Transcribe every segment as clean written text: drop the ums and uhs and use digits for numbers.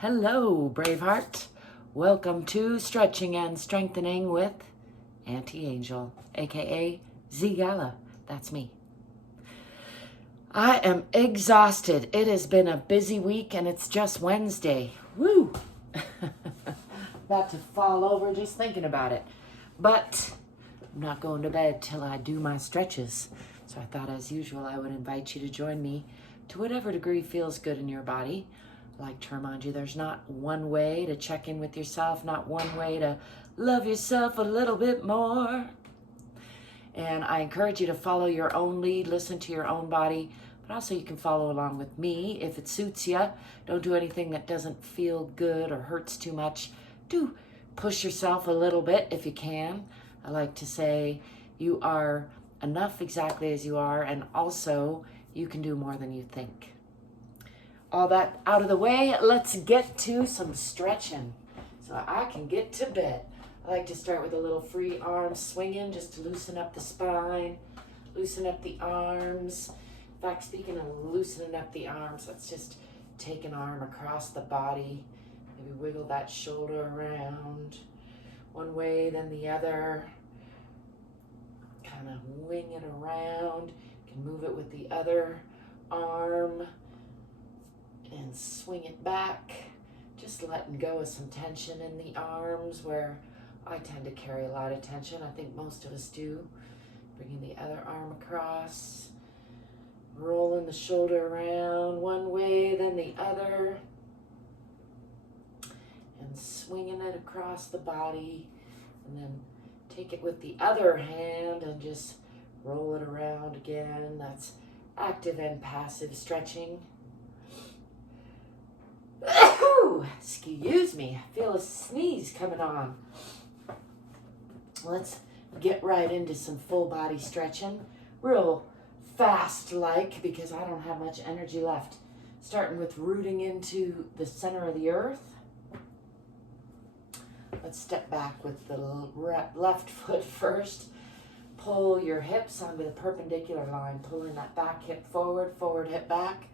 Hello, Braveheart. Welcome to Stretching and Strengthening with Auntie Angel, aka ZGALA. That's me. I am exhausted. It has been a busy week and it's just Wednesday. Woo! About to fall over just thinking about it. But I'm not going to bed till I do my stretches. So I thought, as usual, I would invite you to join me to whatever degree feels good in your body. I like to remind you there's not one way to check in with yourself, not one way to love yourself a little bit more. And I encourage you to follow your own lead, listen to your own body, but also you can follow along with me if it suits you. Don't do anything that doesn't feel good or hurts too much. Do push yourself a little bit if you can. I like to say you are enough exactly as you are, and also you can do more than you think. All that out of the way, let's get to some stretching so I can get to bed. I like to start with a little free arm swinging just to loosen up the spine, loosen up the arms. In fact, speaking of loosening up the arms, let's just take an arm across the body. Maybe wiggle that shoulder around one way, then the other. Kind of wing it around. You can move it with the other arm and swing it back. Just letting go of some tension in the arms where I tend to carry a lot of tension. I think most of us do. Bringing the other arm across. Rolling the shoulder around one way, then the other. And swinging it across the body. And then take it with the other hand and just roll it around again. That's active and passive stretching. Excuse me, I feel a sneeze coming on. Let's get right into some full body stretching. Real fast like, because I don't have much energy left. Starting with rooting into the center of the earth. Let's step back with the left foot first. Pull your hips onto the perpendicular line, pulling that back hip forward, forward hip back.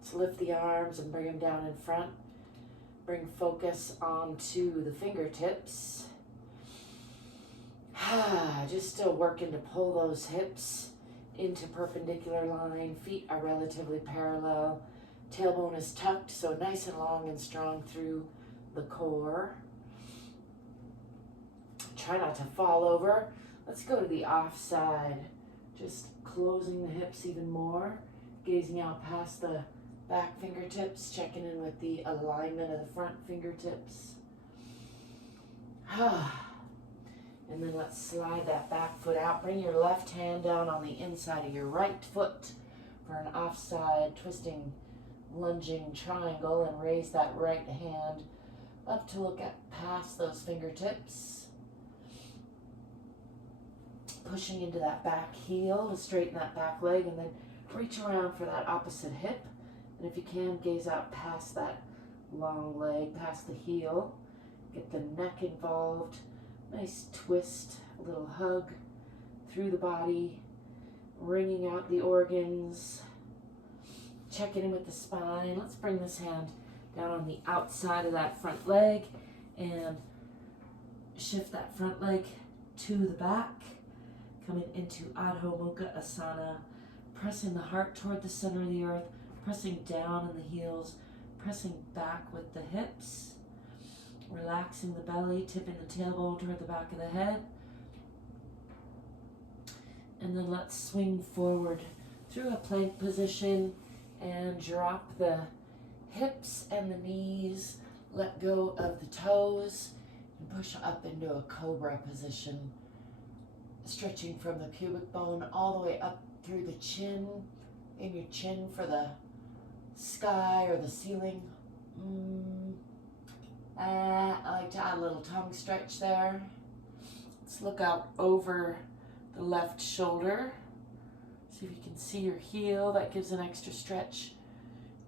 Let's lift the arms and bring them down in front. Bring focus onto the fingertips. Just still working to pull those hips into perpendicular line. Feet are relatively parallel. Tailbone is tucked, so nice and long and strong through the core. Try not to fall over. Let's go to the off side. Just closing the hips even more. Gazing out past the back fingertips. Checking in with the alignment of the front fingertips. And then let's slide that back foot out. Bring your left hand down on the inside of your right foot for an offside twisting, lunging triangle, and raise that right hand up to look at past those fingertips. Pushing into that back heel to straighten that back leg, and then reach around for that opposite hip. And if you can, gaze out past that long leg, past the heel. Get the neck involved. Nice twist, a little hug through the body, wringing out the organs, checking in with the spine. Let's bring this hand down on the outside of that front leg and shift that front leg to the back, coming into Adho Mukha Asana, pressing the heart toward the center of the earth, pressing down in the heels, pressing back with the hips. Relaxing the belly, tipping the tailbone toward the back of the head. And then let's swing forward through a plank position and drop the hips and the knees. Let go of the toes and push up into a cobra position. Stretching from the pubic bone all the way up through the chin. In your chin for the sky or the ceiling. I like to add a little tongue stretch there. Let's look out over the left shoulder. See if you can see your heel. That gives an extra stretch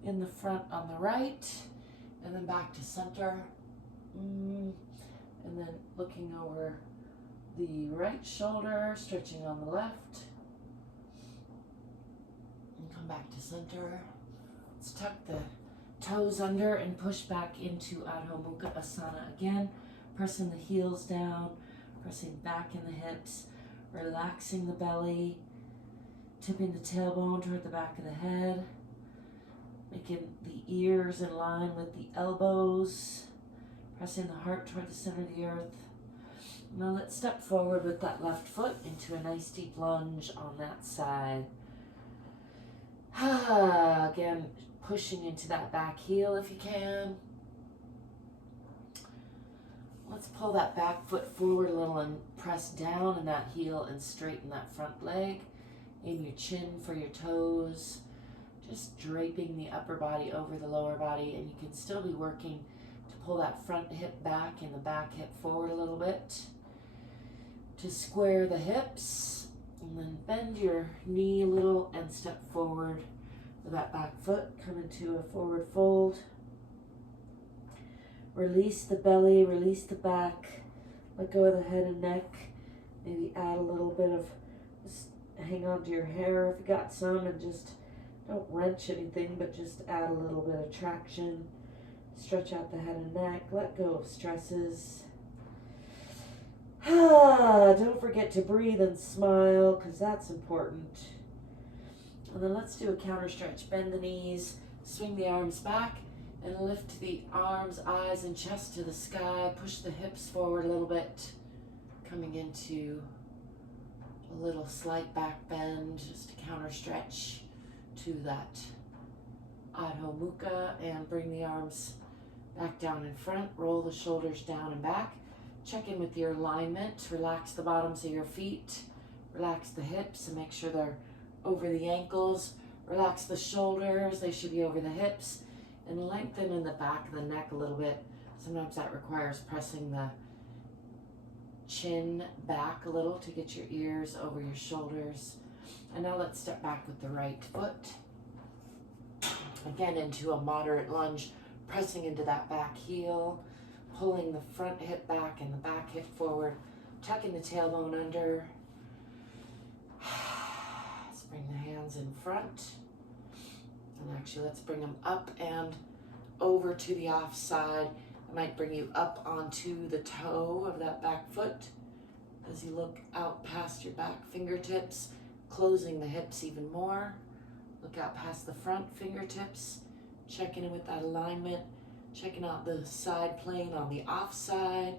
in the front on the right. And then back to center. And then looking over the right shoulder, stretching on the left. And come back to center. Let's tuck the toes under and push back into Adho Mukha Asana again. Pressing the heels down, pressing back in the hips, relaxing the belly, tipping the tailbone toward the back of the head, making the ears in line with the elbows, pressing the heart toward the center of the earth. Now let's step forward with that left foot into a nice deep lunge on that side. Again, pushing into that back heel if you can. Let's pull that back foot forward a little and press down in that heel and straighten that front leg. Aim your chin for your toes. Just draping the upper body over the lower body, and you can still be working to pull that front hip back and the back hip forward a little bit. To square the hips, and then bend your knee a little and step forward with that back foot. Come into a forward fold. Release the belly, release the back. Let go of the head and neck. Maybe add a little bit of, just hang on to your hair if you got some, and just don't wrench anything, but just add a little bit of traction. Stretch out the head and neck. Let go of stresses. Don't forget to breathe and smile, because that's important. And then let's do a counter stretch. Bend the knees, swing the arms back, and lift the arms, eyes, and chest to the sky. Push the hips forward a little bit, coming into a little slight back bend, just a counter stretch to that Adho Mukha, and bring the arms back down in front. Roll the shoulders down and back. Check in with your alignment. Relax the bottoms of your feet. Relax the hips and make sure they're over the ankles. Relax the shoulders. They should be over the hips. And lengthen in the back of the neck a little bit. Sometimes that requires pressing the chin back a little to get your ears over your shoulders. And now let's step back with the right foot. Again, into a moderate lunge, pressing into that back heel. Pulling the front hip back and the back hip forward, tucking the tailbone under. Let's bring the hands in front. And actually, let's bring them up and over to the off side. I might bring you up onto the toe of that back foot as you look out past your back fingertips, closing the hips even more. Look out past the front fingertips, checking in with that alignment. Checking out the side plane on the off side.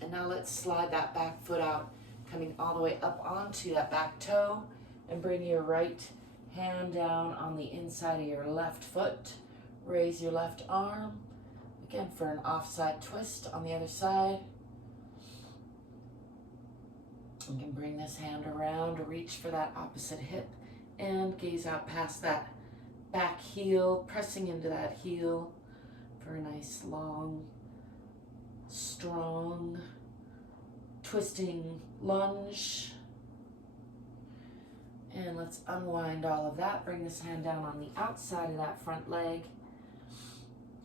And now let's slide that back foot out, coming all the way up onto that back toe, and bring your right hand down on the inside of your left foot. Raise your left arm, again for an offside twist on the other side. You can bring this hand around, reach for that opposite hip, and gaze out past that back heel, pressing into that heel for a nice long, strong, twisting lunge. And let's unwind all of that. Bring this hand down on the outside of that front leg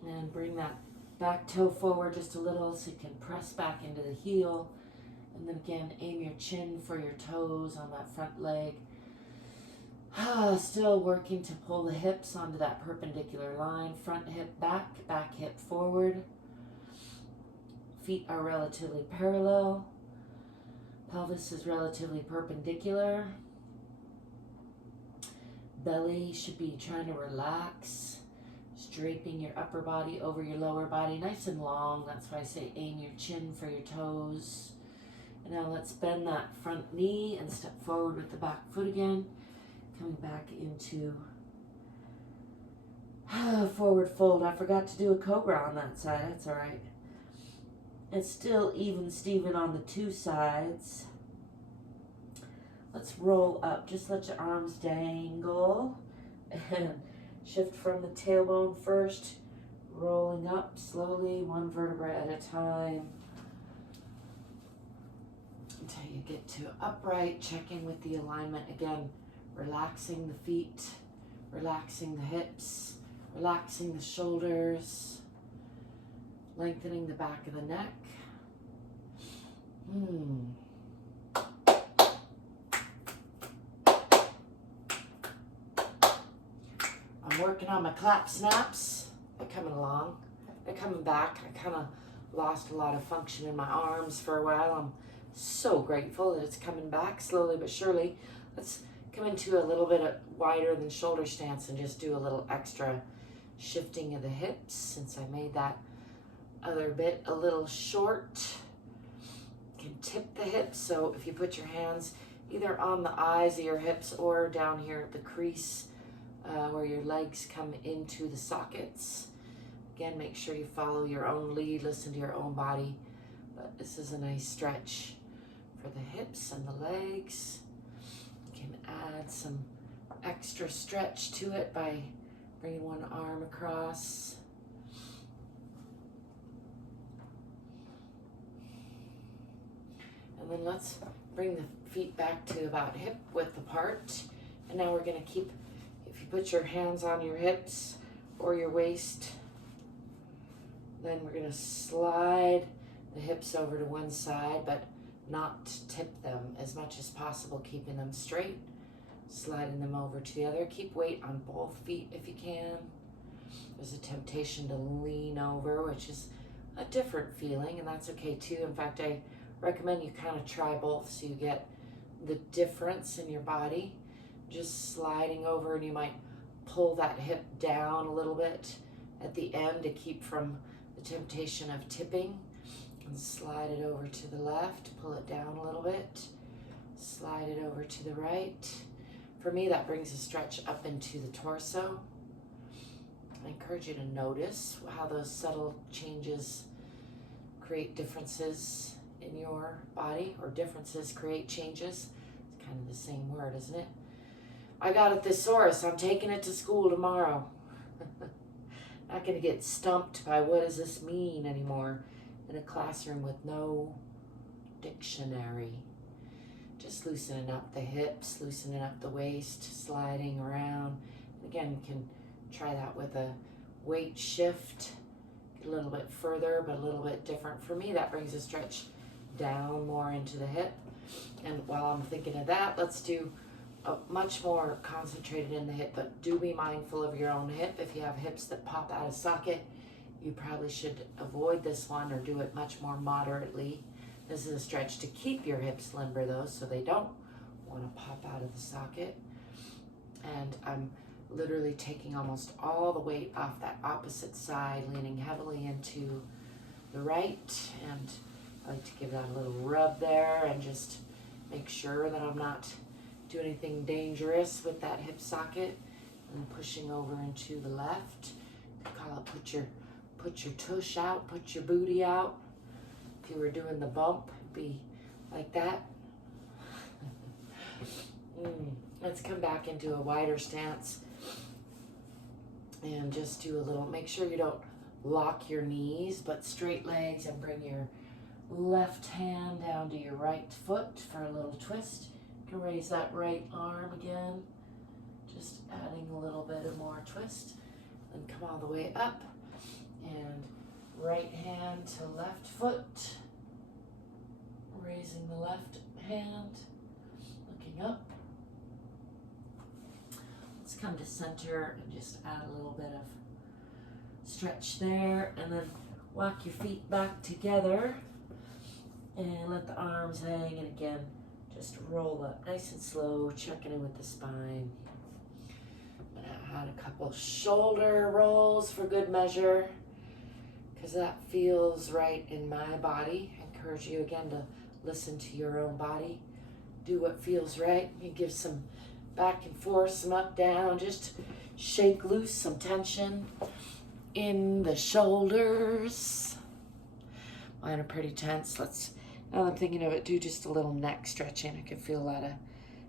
and bring that back toe forward just a little so you can press back into the heel. And then again, aim your chin for your toes on that front leg. Still working to pull the hips onto that perpendicular line. Front hip back, back hip forward. Feet are relatively parallel. Pelvis is relatively perpendicular. Belly should be trying to relax. Just draping your upper body over your lower body, nice and long. That's why I say aim your chin for your toes. And now let's bend that front knee and step forward with the back foot again. Coming back into forward fold. I forgot to do a cobra on that side. That's all right. It's still even Steven on the two sides. Let's roll up. Just let your arms dangle and shift from the tailbone first, rolling up slowly, one vertebra at a time, until you get to upright. Checking with the alignment again. Relaxing the feet, relaxing the hips, relaxing the shoulders, lengthening the back of the neck. I'm working on my clap snaps. They're coming along. They're coming back. I kind of lost a lot of function in my arms for a while. I'm so grateful that it's coming back slowly but surely. Let's come into a little bit of wider than shoulder stance and just do a little extra shifting of the hips, since I made that other bit a little short. You can tip the hips, so if you put your hands either on the eyes of your hips or down here at the crease where your legs come into the sockets. Again, make sure you follow your own lead, listen to your own body. But this is a nice stretch for the hips and the legs. You can add some extra stretch to it by bringing one arm across. And then let's bring the feet back to about hip width apart. And now we're going to keep, if you put your hands on your hips or your waist, then we're going to slide the hips over to one side, but not tip them as much as possible, keeping them straight, sliding them over to the other. Keep weight on both feet if you can. There's a temptation to lean over, which is a different feeling, and that's okay too. In fact, I recommend you kind of try both so you get the difference in your body. Just sliding over, and you might pull that hip down a little bit at the end to keep from the temptation of tipping, and slide it over to the left, pull it down a little bit, slide it over to the right. For me, that brings a stretch up into the torso. I encourage you to notice how those subtle changes create differences in your body, or differences create changes. It's kind of the same word, isn't it? I got a thesaurus. I'm taking it to school tomorrow. Not going to get stumped by what does this mean anymore in a classroom with no dictionary. Just loosening up the hips, loosening up the waist, sliding around. Again, you can try that with a weight shift. Get a little bit further, but a little bit different. For me, that brings a stretch down more into the hip. And while I'm thinking of that, let's do much more concentrated in the hip, but do be mindful of your own hip. If you have hips that pop out of socket, you probably should avoid this one or do it much more moderately. This is a stretch to keep your hips limber though, so they don't want to pop out of the socket. And I'm literally taking almost all the weight off that opposite side, leaning heavily into the right. And I like to give that a little rub there and just make sure that I'm not do anything dangerous with that hip socket, and pushing over into the left. Call it put your tush out, put your booty out. If you were doing the bump, it'd be like that. Let's come back into a wider stance and just do a little, make sure you don't lock your knees, but straight legs, and bring your left hand down to your right foot for a little twist. You can raise that right arm again, just adding a little bit of more twist. Then come all the way up, and right hand to left foot, raising the left hand, looking up. Let's come to center and just add a little bit of stretch there, and then walk your feet back together and let the arms hang, and again, just roll up nice and slow, checking in with the spine. I'm gonna add a couple shoulder rolls for good measure, because that feels right in my body. I encourage you again to listen to your own body. Do what feels right. You give some back and forth, some up, down, just shake loose some tension in the shoulders. Mine are pretty tense. Now that I'm thinking of it, do just a little neck stretching. I can feel a lot of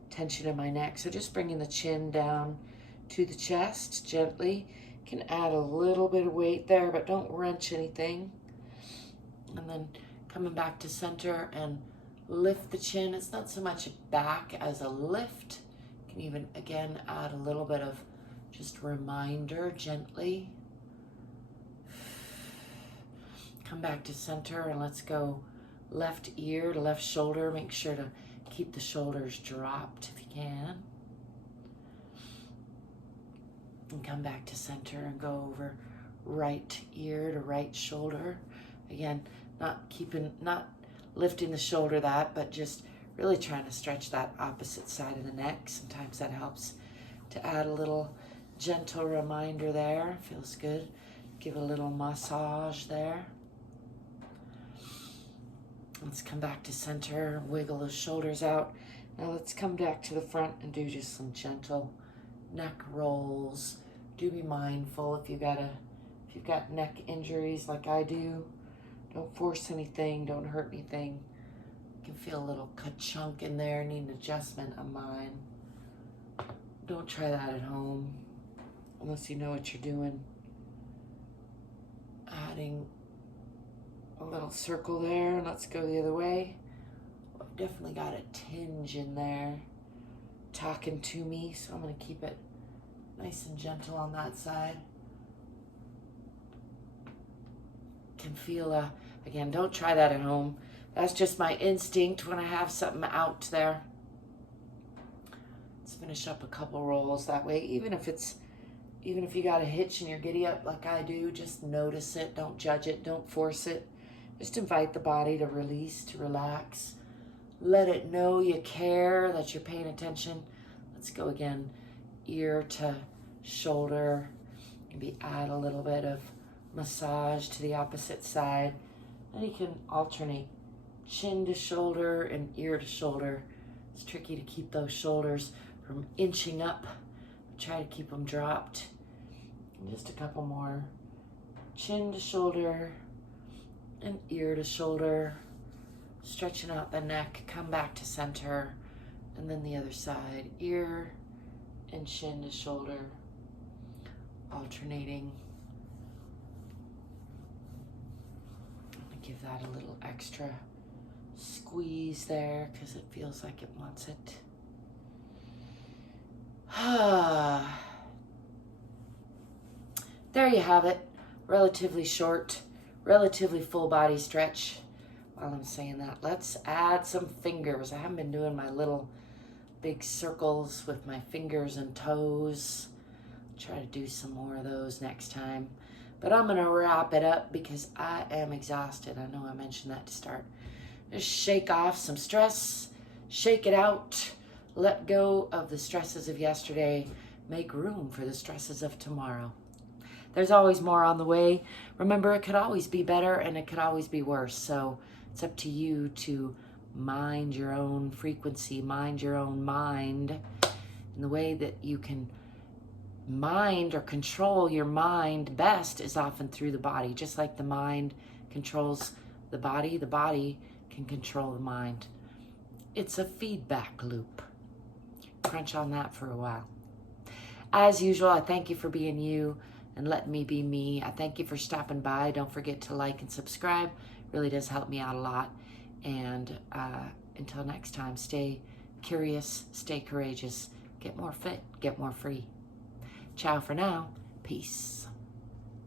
tension in my neck. So just bringing the chin down to the chest gently. You can add a little bit of weight there, but don't wrench anything. And then coming back to center and lift the chin. It's not so much back as a lift. You can even, again, add a little bit of just reminder gently. Come back to center, and let's go left ear to left shoulder. Make sure to keep the shoulders dropped if you can. And come back to center and go over right ear to right shoulder. Again, not lifting the shoulder but just really trying to stretch that opposite side of the neck. Sometimes that helps to add a little gentle reminder there. Feels good. Give a little massage there. Let's come back to center, wiggle those shoulders out. Now let's come back to the front and do just some gentle neck rolls. Do be mindful if you've got neck injuries like I do. Don't force anything, don't hurt anything. You can feel a little ka-chunk in there, need an adjustment of mine. Don't try that at home unless you know what you're doing. Adding a little circle there, and let's go the other way. I've definitely got a tinge in there talking to me, so I'm going to keep it nice and gentle on that side. Can feel again, don't try that at home. That's just my instinct when I have something out there. Let's finish up a couple rolls that way. Even if you got a hitch and you're giddy up like I do, just notice it. Don't judge it. Don't force it. Just invite the body to release, to relax. Let it know you care, that you're paying attention. Let's go again, ear to shoulder. Maybe add a little bit of massage to the opposite side. And you can alternate chin to shoulder and ear to shoulder. It's tricky to keep those shoulders from inching up. Try to keep them dropped. And just a couple more. Chin to shoulder and ear to shoulder. Stretching out the neck, come back to center. And then the other side, ear and chin to shoulder. Alternating. Give that a little extra squeeze there because it feels like it wants it. There you have it. Relatively short, relatively full body stretch. While I'm saying that, let's add some fingers. I haven't been doing my little big circles with my fingers and toes. Try to do some more of those next time. But I'm going to wrap it up because I am exhausted. I know I mentioned that to start. Just shake off some stress. Shake it out. Let go of the stresses of yesterday. Make room for the stresses of tomorrow. There's always more on the way. Remember, it could always be better and it could always be worse. So it's up to you to mind your own frequency, mind your own mind. And the way that you can mind or control your mind best is often through the body. Just like the mind controls the body can control the mind. It's a feedback loop. Crunch on that for a while. As usual, I thank you for being you and letting me be me. I thank you for stopping by. Don't forget to like and subscribe. It really does help me out a lot. And until next time, stay curious, stay courageous, get more fit, get more free. Ciao for now. Peace.